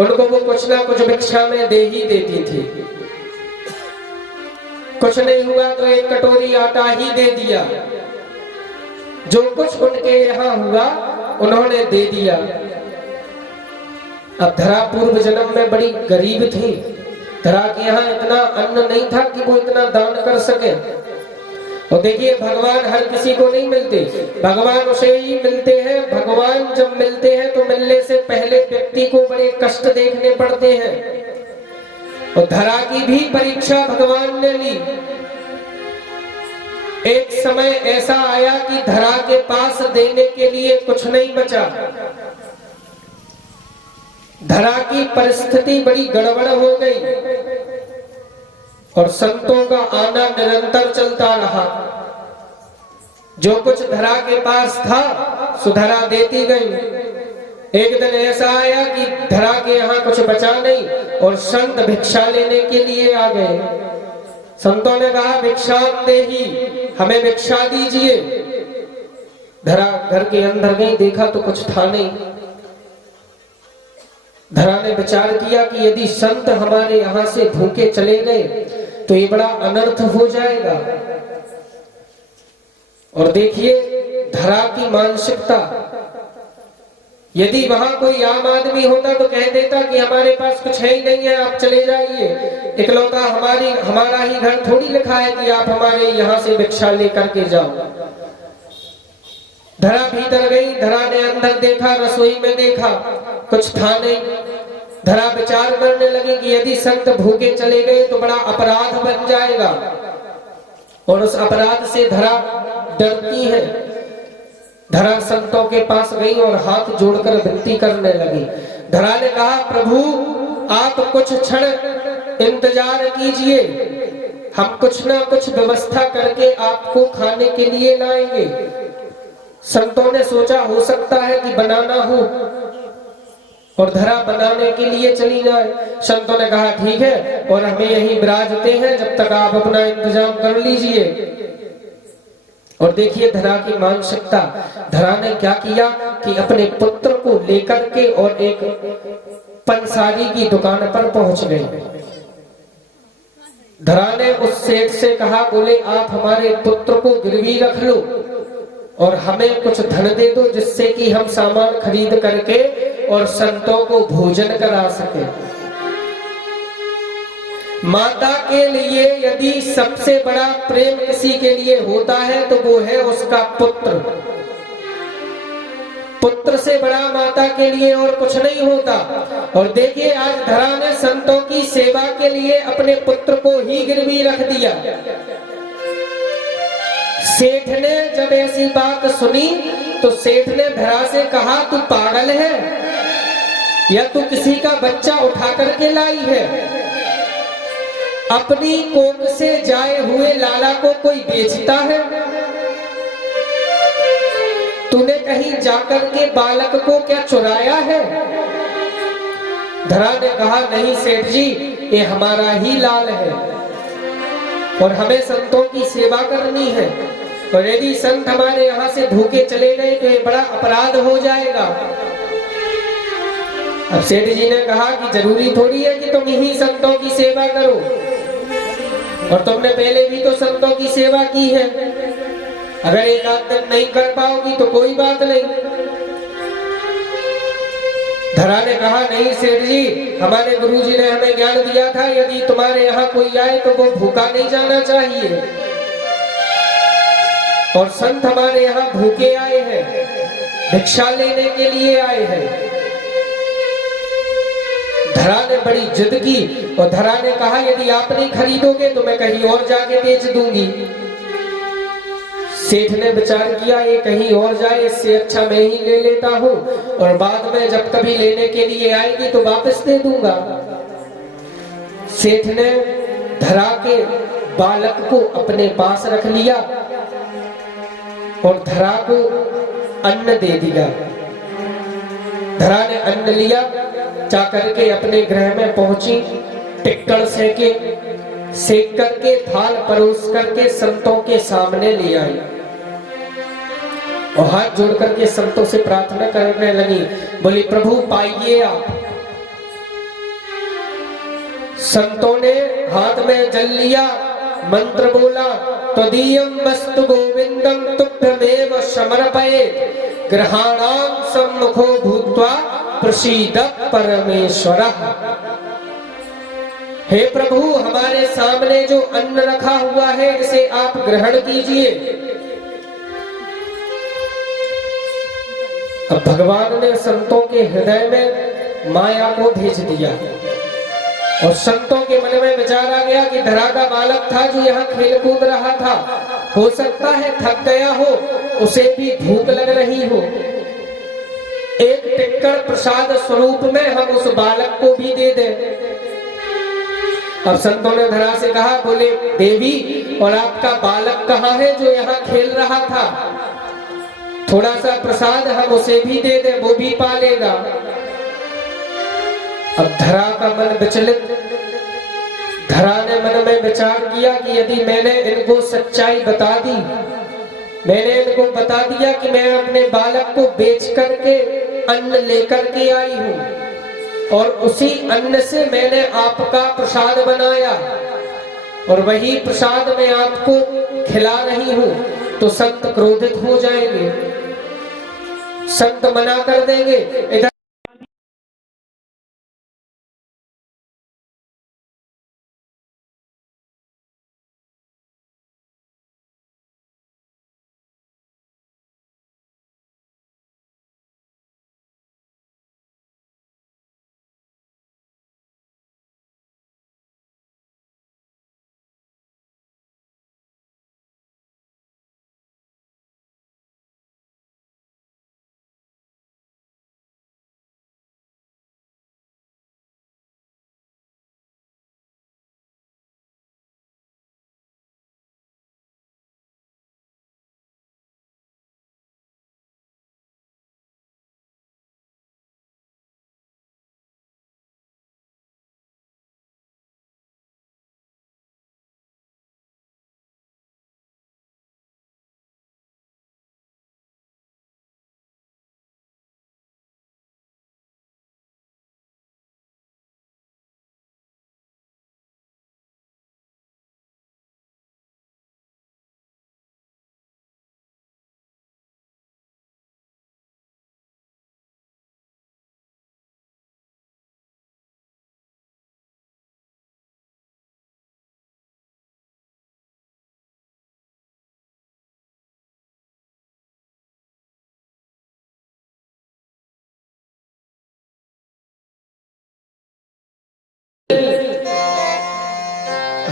उनको वो कुछ ना कुछ भिक्षा में दे ही देती थी। कुछ नहीं हुआ तो एक कटोरी आटा ही दे दिया। जो कुछ उनके यहाँ हुआ उन्होंने दे दिया। अब धरा पूर्व जन्म में बड़ी गरीब थी। धरा के यहाँ इतना अन्न नहीं था कि वो इतना दान कर सके। और देखिए, भगवान हर किसी को नहीं मिलते, भगवान उसे ही मिलते हैं। भगवान जब मिलते हैं तो मिलने से पहले व्यक्ति को बड़े कष्ट देखने पड़ते हैं। और धरा की भी परीक्षा भगवान ने ली। एक समय ऐसा आया कि धरा के पास देने के लिए कुछ नहीं बचा। धरा की परिस्थिति बड़ी गड़बड़ हो गई और संतों का आना निरंतर चलता रहा। जो कुछ धरा के पास था सो धरा देती गई। एक दिन ऐसा आया कि धरा के यहाँ कुछ बचा नहीं और संत भिक्षा लेने के लिए आ गए। संतों ने कहा, भिक्षा देही, हमें भिक्षा दीजिए। धरा घर के अंदर गई, देखा तो कुछ था नहीं। धरा ने विचार किया कि यदि संत हमारे यहाँ से भूखे चले गए तो ये बड़ा अनर्थ हो जाएगा। और देखिए धरा की मानसिकता, यदि वहां कोई आम आदमी होता तो कह देता कि हमारे पास कुछ है ही नहीं है, आप चले जाइए। इकलौता हमारा ही घर थोड़ी लिखा है कि आप हमारे यहाँ से भिक्षा लेकर के जाओ। धरा भीतर गई। धरा ने अंदर देखा, रसोई में देखा, कुछ था नहीं। धरा विचार करने लगी कि यदि संत भूखे चले गए तो बड़ा अपराध बन जाएगा। और उस अपराध से धरा डरती है। धरा संतों के पास गई और हाथ जोड़कर विनती करने लगी। धरा ने कहा, प्रभु आप कुछ क्षण इंतजार कीजिए, हम कुछ ना कुछ व्यवस्था करके आपको खाने के लिए लाएंगे। संतों ने सोचा हो सकता है कि बनाना हो और धरा बनाने के लिए चली जाए। संतों ने कहा ठीक है, और हमें यहीं विराजते हैं, जब तक आप अपना इंतजाम कर लीजिए। और देखिए धरा की मानसिकता, धरा ने क्या किया कि अपने पुत्र को लेकर के और एक पंसारी की दुकान पर पहुंच गई। धरा ने उस सेठ से कहा, बोले आप हमारे पुत्र को गिरवी रख लो और हमें कुछ धन दे दो, जिससे कि हम सामान खरीद करके और संतों को भोजन करा सके। माता के लिए यदि सबसे बड़ा प्रेम किसी के लिए होता है तो वो है उसका पुत्र। पुत्र से बड़ा माता के लिए और कुछ नहीं होता। और देखिए आज धरा ने संतों की सेवा के लिए अपने पुत्र को ही गिरवी रख दिया। सेठ ने जब ऐसी बात सुनी तो सेठ ने धरा से कहा, तू पागल है या तू किसी का बच्चा उठा करके लाई है? अपनी कोख से जाए हुए लाला को कोई बेचता है? तूने कहीं जाकर के बालक को क्या चुराया है? धरा ने कहा, नहीं सेठ जी, ये हमारा ही लाल है और हमें संतों की सेवा करनी है। और यदि संत हमारे यहाँ से भूखे चले गए तो ये बड़ा अपराध हो जाएगा। अब सेठ जी ने कहा कि जरूरी थोड़ी है कि तुम ही संतों की सेवा करो, और तुमने पहले भी तो संतों की सेवा की है। अगर एक आध दिन नहीं कर पाओगी तो कोई बात नहीं। धरा ने कहा, नहीं सेठ जी, हमारे गुरुजी ने हमें ज्ञान दिया था यदि तुम्हारे यहाँ कोई आए तो वो भूखा नहीं जाना चाहिए, और संत हमारे यहाँ भूखे आए हैं, भिक्षा लेने के लिए आए हैं। धरा ने बड़ी जिद की और धरा ने कहा, यदि आप नहीं खरीदोगे तो मैं कहीं और जाके बेच दूंगी। सेठ ने विचार किया, ये कहीं और जाए, इससे अच्छा मैं ही ले लेता हूँ और बाद में जब कभी लेने के लिए आएगी तो वापस दे दूंगा। सेठ ने धरा के बालक को अपने पास रख लिया और धरा को अन्न दे दिया। धरा ने अन्न लिया, जाकर के अपने गृह में पहुंची, टिक्कड़ सेक करके थाल परोस करके संतों के सामने ले आई और हाथ जोड़ करके संतों से प्रार्थना करने लगी। बोली, प्रभु पाइए आप, संतों ने हाथ में जल लिया, मंत्र बोला, त्वदीयं वस्तु गोविंदम तुभ्यमेव समर्पयेत् ग्रहाणां सम्मुखो भूत्वा प्रसीदत् परमेश्वरः। हे प्रभु, हमारे सामने जो अन्न रखा हुआ है इसे आप ग्रहण कीजिए। अब भगवान ने संतों के हृदय में माया को भेज दिया और संतों के मन में विचार आ गया कि धरा का बालक था जो यहाँ खेल कूद रहा था, हो सकता है थक गया हो, उसे भी भूख लग रही हो, एक टिक्कड़ प्रसाद स्वरूप में हम उस बालक को भी दे दें। अब संतों ने धरा से कहा, बोले देवी, और आपका बालक कहाँ है जो यहाँ खेल रहा था? थोड़ा सा प्रसाद हम उसे भी दे दें, वो भी पा लेगा। अब धरा का मन विचलित, धरा ने मन में विचार किया कि यदि मैंने इनको सच्चाई बता दी, मैंने इनको बता दिया कि मैं अपने बालक को बेच करके अन्न लेकर के आई हूं और उसी अन्न से मैंने आपका प्रसाद बनाया और वही प्रसाद मैं आपको खिला रही हूं, तो संत क्रोधित हो जाएंगे, संत मना कर देंगे। इधर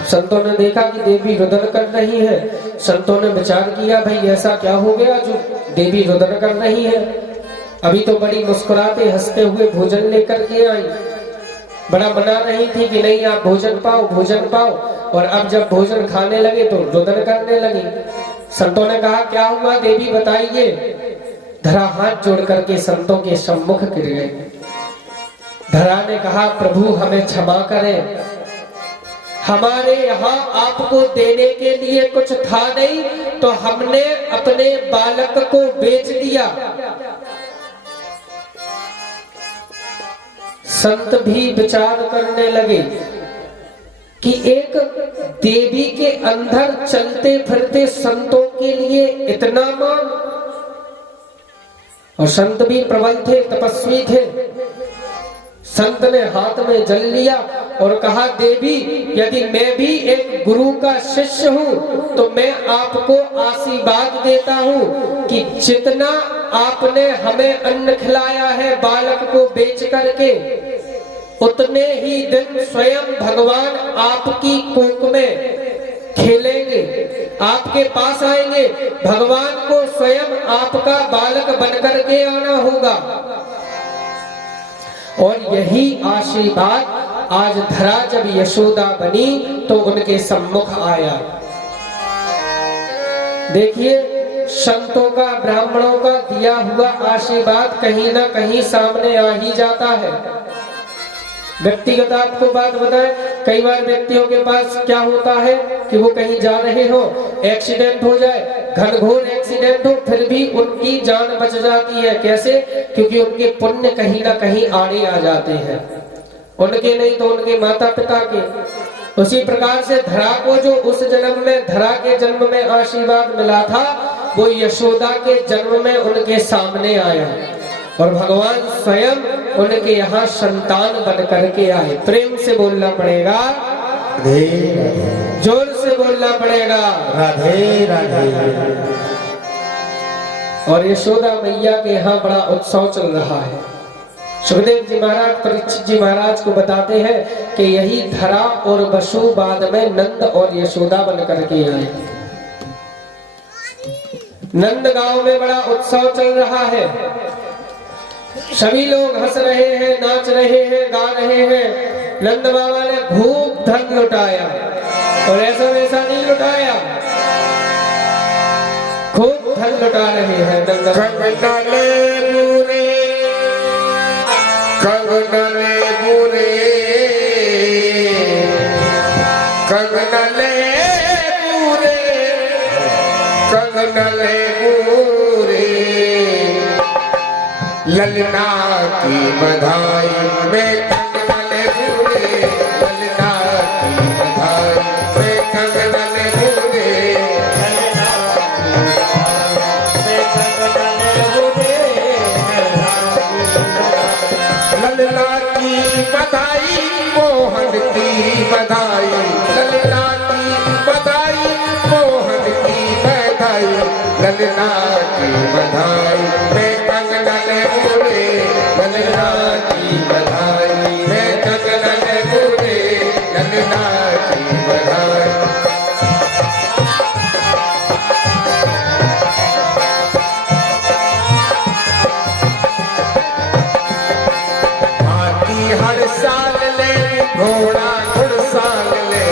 संतों ने देखा कि देवी रुदन कर रही है। संतों ने विचार किया, भाई ऐसा क्या हो गया जो देवी रुदन कर रही है? अभी तो बड़ी मुस्कुराते हंसते हुए भोजन लेकर के आई, बड़ा मना रही थी कि नहीं आप भोजन पाओ, भोजन पाओ, और अब जब भोजन खाने लगे तो रुदन करने लगी। संतों ने कहा, क्या हुआ देवी बताइए। धरा हाथ जोड़ करके संतों के सम्मुख गिर गए। धरा ने कहा, प्रभु हमें क्षमा करें, हमारे यहाँ आपको देने के लिए कुछ था नहीं, तो हमने अपने बालक को बेच दिया। संत भी विचार करने लगे कि एक देवी के अंदर चलते फिरते संतों के लिए इतना मान, और संत भी प्रबल थे, तपस्वी थे। संत ने हाथ में जल लिया और कहा, देवी यदि मैं भी एक गुरु का शिष्य हूँ तो मैं आपको आशीर्वाद देता हूँ कि जितना आपने हमें अन्न खिलाया है बालक को बेच करके, उतने ही दिन स्वयं भगवान आपकी कोख में खेलेंगे, आपके पास आएंगे, भगवान को स्वयं आपका बालक बनकर के आना होगा। और यही आशीर्वाद आज धरा जब यशोदा बनी तो उनके सम्मुख आया। देखिए, संतों का, ब्राह्मणों का दिया हुआ आशीर्वाद कहीं ना कहीं सामने आ ही जाता है। व्यक्तिगत आपको बात बताएं, कई बार व्यक्तियों के पास क्या होता है कि वो कहीं जा रहे हो, एक्सीडेंट हो जाए, घनघोर एक्सीडेंट हो, फिर भी उनकी जान बच जाती है। कैसे? क्योंकि उनके पुण्य कहीं ना कहीं आड़े आ जाते हैं। उनके नहीं तो उनके माता पिता के। उसी प्रकार से धरा को जो उस जन्म में, धरा के जन्म में आशीर्वाद मिला था, वो यशोदा के जन्म में उनके सामने आया और भगवान स्वयं उनके यहाँ संतान बन करके आए। प्रेम से बोलना पड़ेगा, जोर से बोलना पड़ेगा, राधे राधे। और यशोदा मैया के यहाँ बड़ा उत्सव चल रहा है। सुखदेव जी महाराज परीक्षित जी महाराज को बताते हैं कि यही धरा और वसु बाद में नंद और यशोदा बन करके आए। नंद गांव में बड़ा उत्सव चल रहा है, सभी लोग हंस रहे हैं, नाच रहे हैं, गा रहे हैं। नंद बाबा ने खूब धन लुटाया और ऐसा वैसा नहीं लुटाया, खूब धन लुटा रहे हैं नंद कंगनले बुरे, कंगनले बुरे, कंगनले बुरे, ललना की बधाई में कंगनले बुरे, ललना की बधाई में कंगनले बुरे, ललना की बधाई, मोहन की बधाई, ललना की बधाई, मोहन की बधाई, ललना की बधाई में कंगनले बुरे, ललना की बधाई में कंगनले बुरे, ललना की बधाई। हर साल ले घोड़ा घुड़साल ले,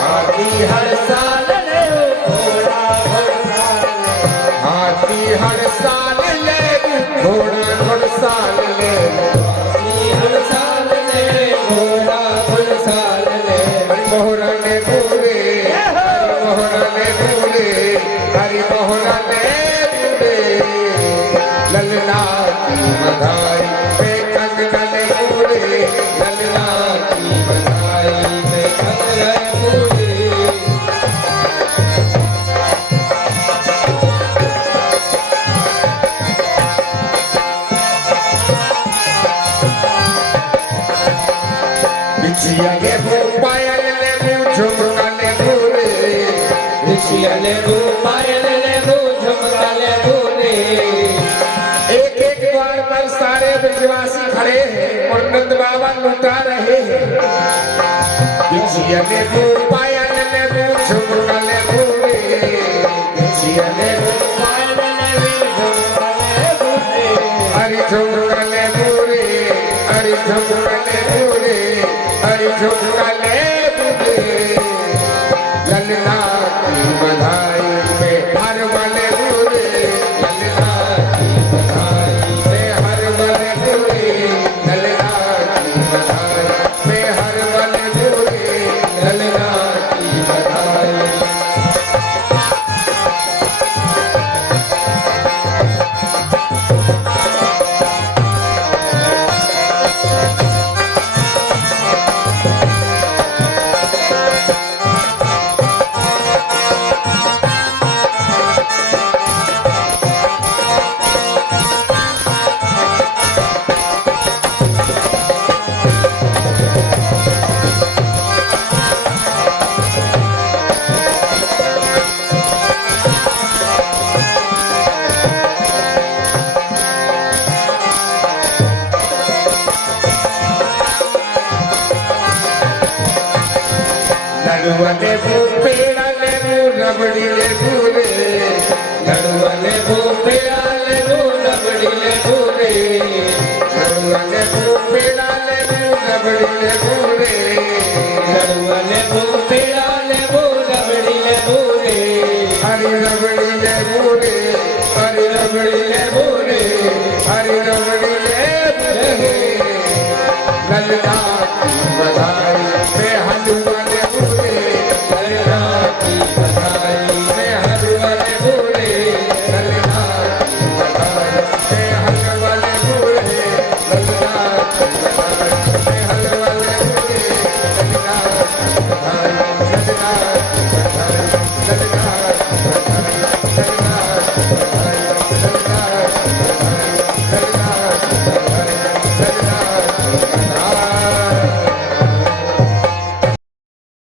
हाथी हर साल ले घोड़ा घुड़साल ले, हाथी हर साल ले घोड़ा घुड़साल ले, हाथी हर साल ले घोड़ा घुड़साल ले। मोहरन पूरे, हरि मोहरन पूरे, हरि मोहरन पूरे, ललना की बधाई में कंगनले पूरे, ललना की बधाई में कंगनले पूरे। बिछिया ले पायल ले झुमका ले पूरे, बिछिया ले पायल ले झुमका ले पूरे। एक एक द्वार पर सारे ब्रजवासी खड़े हैं और नंद बाबा लुटा रहे हैं। बिछिया ले पायल ले झुमका ले पूरे, बिछिया ले पायल ले झुमका ले पूरे, हरि झुमका ले पूरे, हरि झुमका ले पूरे, हरि झुमका ले पूरे, ललना की बधाई में हर बने पूरे, ललना की बधाई में हर बने पूरे, ललना की बधाई में हर बने पूरे, ललना की बधाई। लड़ुआ ले पेड़ा ले रबड़ी ले भूरे, लड़ुआ ले पेड़ा ले रबड़ी ले भूरे, लड़ुआ ले पेड़ा ले रबड़ी ले भूरे, लड़ुआ ले पेड़ा ले रबड़ी ले भूरे, हरी रबड़ी ले भूरे, हरी रबड़ी ले भूरे, हरी रबड़ी ले भूरे, ललना की